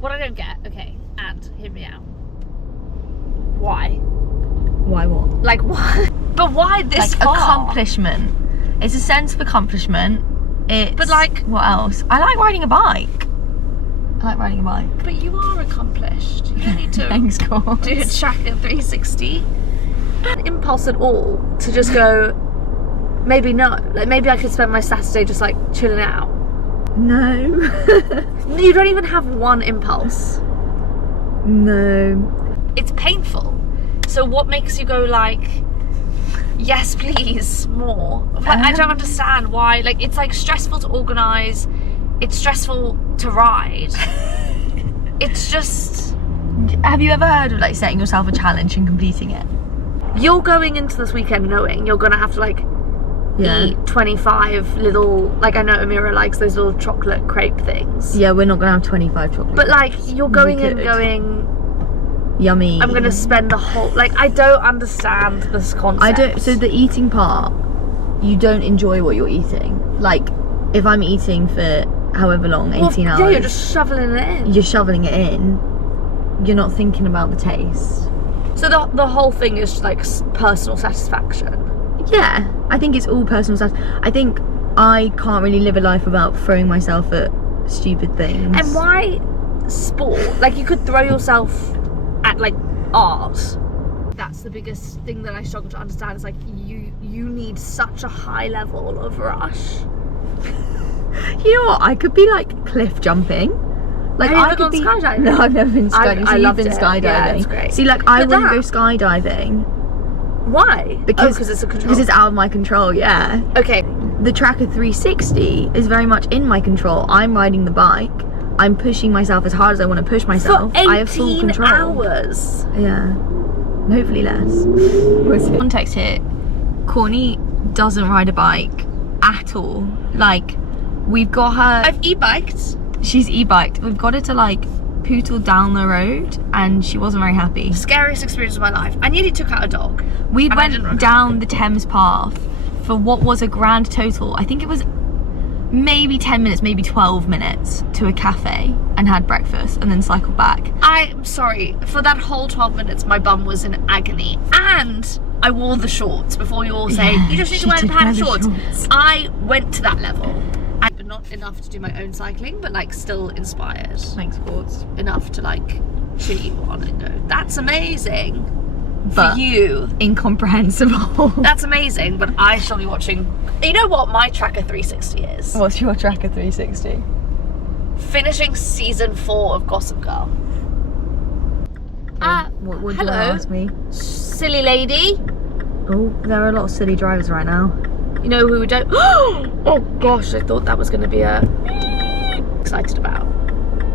What I don't get, okay, and hear me out. Why? Why what? Like, why? But why this like far? Accomplishment. It's a sense of accomplishment. It's, but like, what else? I like riding a bike. But you are accomplished. You don't need to Thanks, God. do a Traka 360. An impulse at all to just go, maybe not. Like, maybe I could spend my Saturday just like chilling out. No. You don't even have one impulse. No. It's painful. So what makes you go like, yes please, more? Like, I don't understand why. Like, it's like stressful to organise, it's stressful to ride. It's just... Have you ever heard of like setting yourself a challenge and completing it? You're going into this weekend knowing you're gonna have to like eat 25 little, like, I know Amira likes those little chocolate crepe things. Yeah, we're not gonna have 25 chocolate But like, crepes. you're going in going, yummy. I'm gonna spend the whole, like, I don't understand this concept. I don't. So the eating part, you don't enjoy what you're eating. Like, if I'm eating for however long, 18 hours. Yeah, you're just shoveling it in. You're shoveling it in. You're not thinking about the taste. So the whole thing is just like personal satisfaction. Yeah, I think it's all personal satisfaction. I think I can't really live a life without throwing myself at stupid things. And why sport? Like, you could throw yourself at like art. That's the biggest thing that I struggle to understand. Is like, you need such a high level of rush. You know what? I could be like cliff jumping. Like, Have you I ever could gone be. skydiving? No, I've never been skydiving. I So loved you've been it. skydiving. Yeah, it's great. See, like, I But wouldn't that- go skydiving Why? because it's a control. Because it's out of my control. Yeah. Okay. The Traka 360 is very much in my control. I'm riding the bike. I'm pushing myself as hard as I want to push myself. For 18 I have full control. hours. Yeah. Hopefully less. Context here. Courtney doesn't ride a bike at all. Like, we've got her. I've e-biked. She's e-biked. We've got her to like pootle down the road, and she wasn't very happy. Scariest experience of my life. I nearly took out a dog. We And I didn't went regret down the Thames path for what was a grand total. I think it was maybe 10 minutes, maybe 12 minutes to a cafe and had breakfast and then cycled back. I'm sorry, for that whole 12 minutes my bum was in agony, and I wore the shorts before you all say, you just need to wear the padded shorts. I went to that level, but not enough to do my own cycling, but like still inspired. Thanks, sports. Enough to like cheer you on and go, that's amazing But for you. incomprehensible. That's amazing, but I shall be watching. You know what my Traka 360 is? What's your Traka 360? Finishing season 4 of Gossip Girl. What would you hello. ask me? Silly lady. Oh, there are a lot of silly drivers right now. You know who we don't. Oh gosh, I thought that was going to be a. Excited about.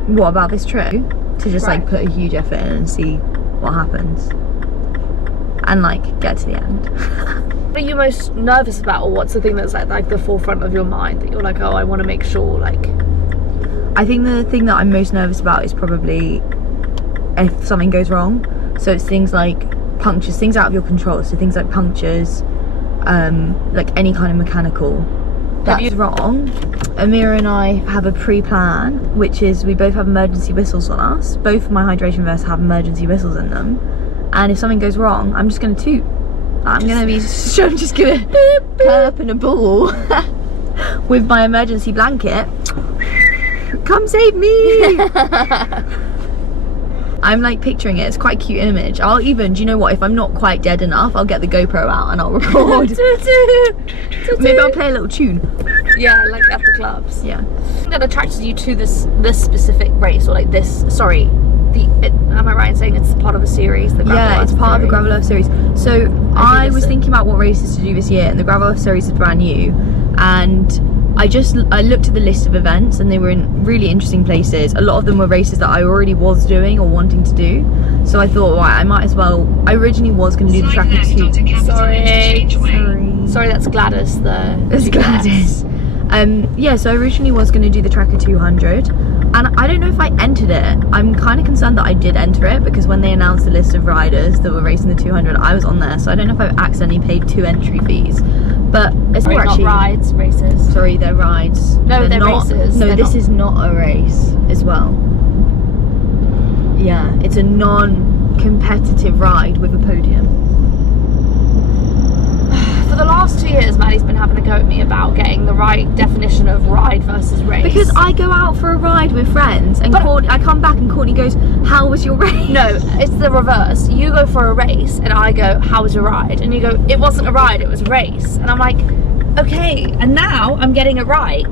What about this trip? To just Right. like put a huge effort in and see what happens. And like get to the end. What are you most nervous about, or what's the thing that's like the forefront of your mind that you're like, oh, I want to make sure, like. I think the thing that I'm most nervous about is probably if something goes wrong. So it's things like punctures, things out of your control. So things like punctures, like any kind of mechanical that's wrong. Amira and I have a pre-plan, which is we both have emergency whistles on us. Both of my hydration vests have emergency whistles in them. And if something goes wrong, I'm just going to toot. I'm going to be, I'm just going to curl up in a ball with my emergency blanket. Come save me! I'm like picturing it. It's quite a cute image. I'll even, do you know what? If I'm not quite dead enough, I'll get the GoPro out and I'll record. Maybe I'll play a little tune. Yeah, like at the clubs. Yeah. That attracted you to this specific race, or like this? Sorry, am I right in saying it's part of a series? The Gravel Yeah, it's Earth part of the series? Gravel Earth series. So I was thinking about what races to do this year, and the Gravel Earth series is brand new. And I looked at the list of events, and they were in really interesting places. A lot of them were races that I already was doing or wanting to do. So I thought, right, I might as well. I originally was going to do the Traka 2. Sorry, that's Gladys. It's Gladys. Yeah, so I originally was going to do the Traka 200, and I don't know if I entered it. I'm kind of concerned that I did enter it, because when they announced the list of riders that were racing the 200, I was on there, so I don't know if I've accidentally paid 2 entry fees. But it's Sorry, not not actually rides, races. Sorry, they're rides. No, they're not, races. No, They're this not. is not a race as well. Yeah, it's a non-competitive ride with a podium. For the last 2 years, Maddie's been having a go at me about getting the right definition of ride versus race. Because I go out for a ride with friends and I come back and Courtney goes, how was your race? No, it's the reverse. You go for a race and I go, how was your ride? And you go, it wasn't a ride, it was a race. And I'm like, okay, and now I'm getting it right.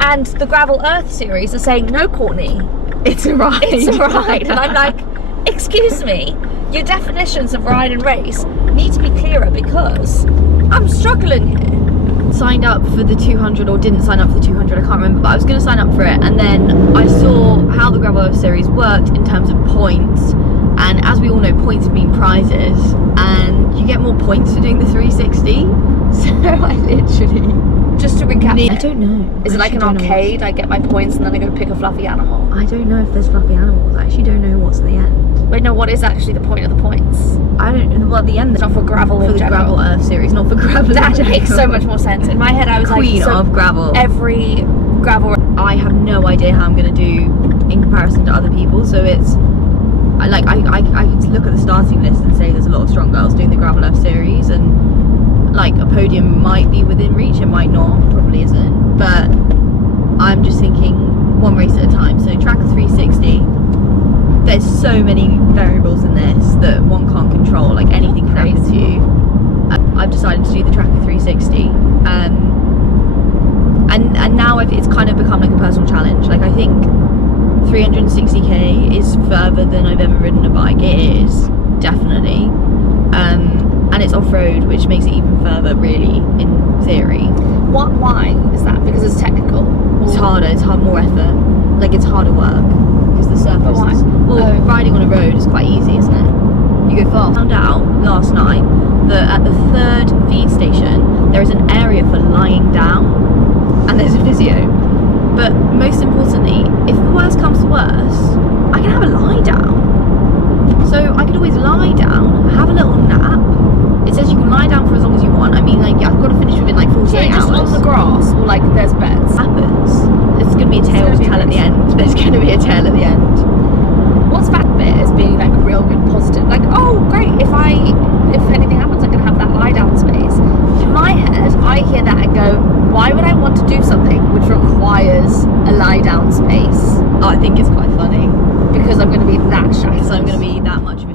And the Gravel Earth series are saying, no, Courtney, it's a ride. it's a ride. And I'm like, excuse me, your definitions of ride and race need to be clearer because I'm struggling here. Signed up for the 200 or didn't sign up for the 200, I can't remember, but I was going to sign up for it, and then I saw how the Gravel Earth series worked in terms of points, and as we all know, points mean prizes, and you get more points for doing the 360, so I literally... Just to recap, I don't know. Is it like an arcade? I get my points and then I go pick a fluffy animal. I don't know if there's fluffy animals. I actually don't know what's the end. Wait, no, what is actually the point of the points? I don't know. Well, the end. It's not for gravel for in the general. Gravel Earth series, not for gravel. That makes so much more sense. In my head, I was Queen like, so of gravel. every gravel. I have no idea how I'm gonna do in comparison to other people. So it's I look at the starting list and say there's a lot of strong girls doing the Gravel Earth series, and like a podium might be within reach, it might not, probably isn't, but I'm just thinking one race at a time. So Traka 360, there's so many variables in this that one can't control, like anything can happen to you. I've decided to do the Traka 360, and now it's kind of become like a personal challenge. Like I think 360k is further than I've ever ridden a bike. It is, definitely. And it's off-road, which makes it even further, really, in theory. Why is that? Because it's technical? It's harder, it's more effort. Like, it's harder work. Because the surface But why? is... Well, riding on a road is quite easy, isn't it? You go fast. I found out last night that at the 3rd feed station, there is an area for lying down. And there's a physio. But most importantly, if the worst comes to worst, I can have a lie down. So I could always lie down, have a little nap. It says you can lie down for as long as you want. I mean, like, I've got to finish within like 48 just hours. on the grass, or like there's beds. Happens. There's going to be a tail at the end. There's going to be a tail at the end. What's that bit is being like real good positive, like, oh great, if anything happens, I'm gonna have that lie down space. In my head, I hear that and go, why would I want to do something which requires a lie down space? Oh, I think it's quite funny. Because I'm going to be that shattered. Because I'm going to be that much of a